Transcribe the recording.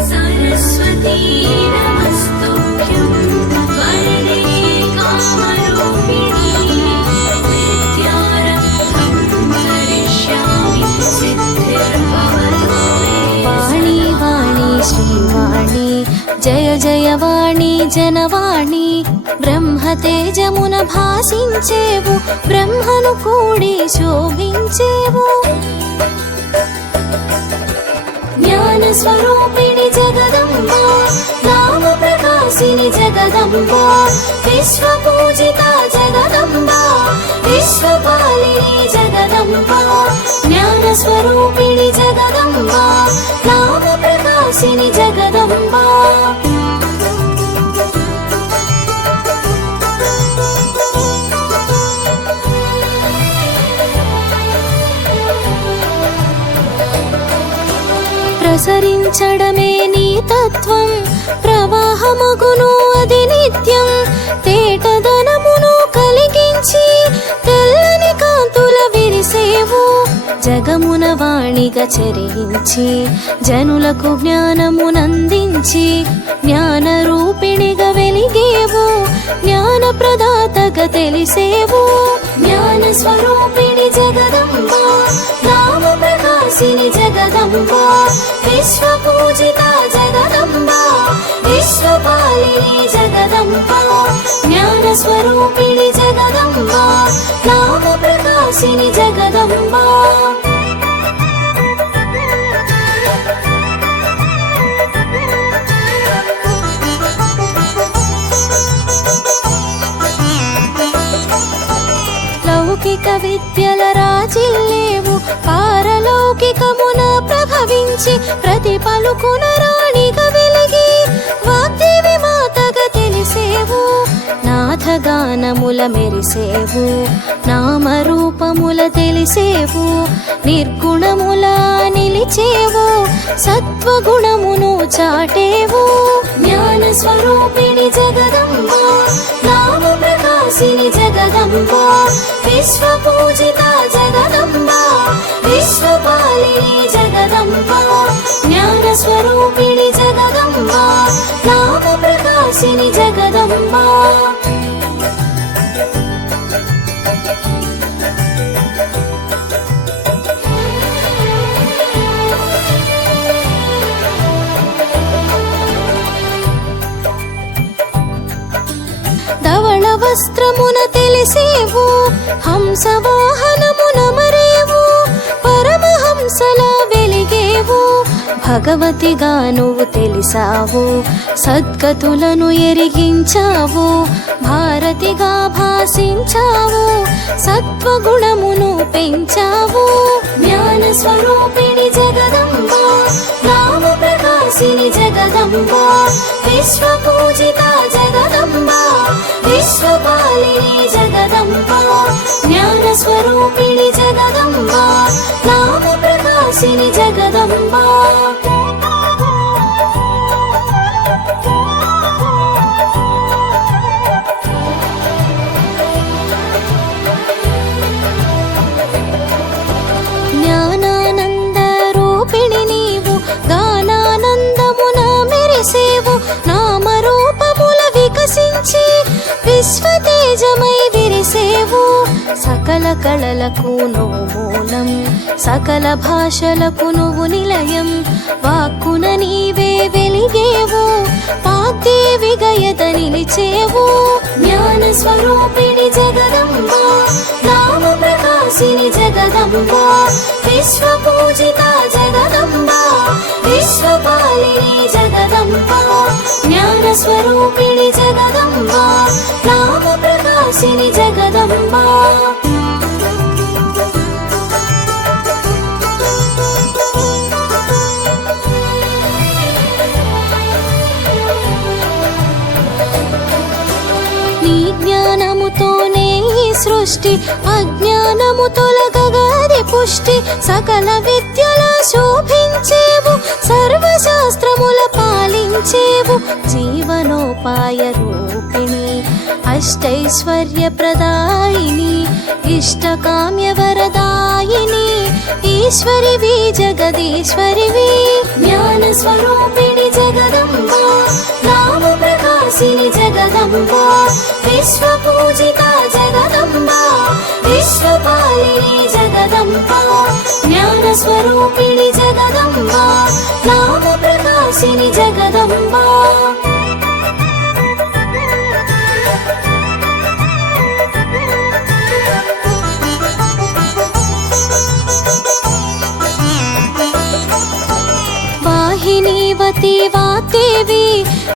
सरस्वती नमस्तुभ्यं वरदे कामरूपिणी विद्यारम्भं करिष्यामि सिद्धिर्भवतु मे। वाणी वाणी श्रीवाणी जय जय वाणी जनवाणी బ్రహ్మతేజమున భాసించేవు బ్రహ్మను కూడి శోభించేవు జ్ఞాన స్వరూపిణి జగదంబ నామ ప్రకాశిని జగదంబ విశ్వ పూజిత జగదంబ విశ్వపాలిని జగదంబ జ్ఞాన స్వరూపిణి జగదంబ నామ ప్రకాశిని జగదంబ ప్రసరించడమే నీ తత్వం ప్రవాహమగును అది నిత్యం తేటదనమును కలిగించి తెల్లని కాంతుల విరిసేవు జగమున వాణిగా చెరించి జనులకు జ్ఞానమునందించి జ్ఞాన రూపిణిగా వెలిగేవు జ్ఞాన ప్రదాతగా తెలిసేవు జ్ఞాన స్వరూపిణి జగదంబ నామ ప్రకాశిని జగదంబ విశ్వ పూజిత జగదంబ విశ్వపాలిని జగదంబ జ్ఞాన స్వరూపిణి జగదంబ నామ ప్రకాశిని జగదంబ లౌకిక విద్యల రాజిల్లేవు పారలౌకికమున ప్రభవించి ప్రతి పలుకున రాణిగా వెలిగి వాగ్దేవి మాతగా తెలిసేవు నాథగానముల మెరిసేవు నామరూపముల తెలిసేవు నిర్గుణముల నిలిచేవు సత్వగుణమును చాటేవు జ్ఞాన స్వరూపిణి జగదంబ నామ ప్రకాశిని జగదంబ విశ్వ పూజిత జగదంబ విశ్వపాలిని జగదంబ జ్ఞాన స్వరూపిణి జగదంబ నామ ప్రకాశిని జగదంబ ధవళ వస్త్రమున తెలిసేవు హంస వాహనమున మరేవు పరమహంసలా వెలిగేవు భగవతిగా నువ్వు తెలిసావు సద్గతులను ఎరిగించావు భారతిగా భాసించావు సత్వగుణమును పెంచావు జ్ఞాన స్వరూపిణి జగదంబ నామ ప్రకాశిని జగదంబ విశ్వ పూజిత జగదంబ విశ్వపాలిని జగదంబ జ్ఞాన స్వరూపిణి జగదంబ నామ ప్రకాశిని జగదంబ జ్ఞానానంద రూపిణి నీవు గానానందమున మెరిసేవు నామరూపముల వికసించి విశ్వతేజమై విరిసేవు సకల కళలకు నువ్వు మూలం సకల భాషలకు నువ్వు నిలయం వాక్కున నీవే వెలిగేవు వాగ్దేవిగా ఎద నిలిచేవు జ్ఞాన స్వరూపిణి జగదంబ నామ ప్రకాశిని జగదంబ విశ్వ పూజిత జగదంబ విశ్వపాలిని జగదంబ జ్ఞాన స్వరూపిణి జగదంబ నామ ప్రకాశిని జగదంబ నీ జ్ఞానముతోనే ఈ సృష్టి అజ్ఞానము తొలగగాది పుష్టి సకల విద్యల శోభించేవు సర్వశాస్త్రముల పాలించేవు జీవనోపాయ రూపిణి అష్టైశ్వర్య ప్రదాయిని ఇష్టకామ్య వరదాయిని ఈశ్వరివి జగదీశ్వరివి జ్ఞాన స్వరూపిణి జగదంబా విశ్వపూజితా జగదంబా విశ్వపాలిని జగదంబా జ్ఞానస్వరూపిణి జగదంబా నామ ప్రకాశిని జగదంబా వాహినీవతి వాగ్దేవి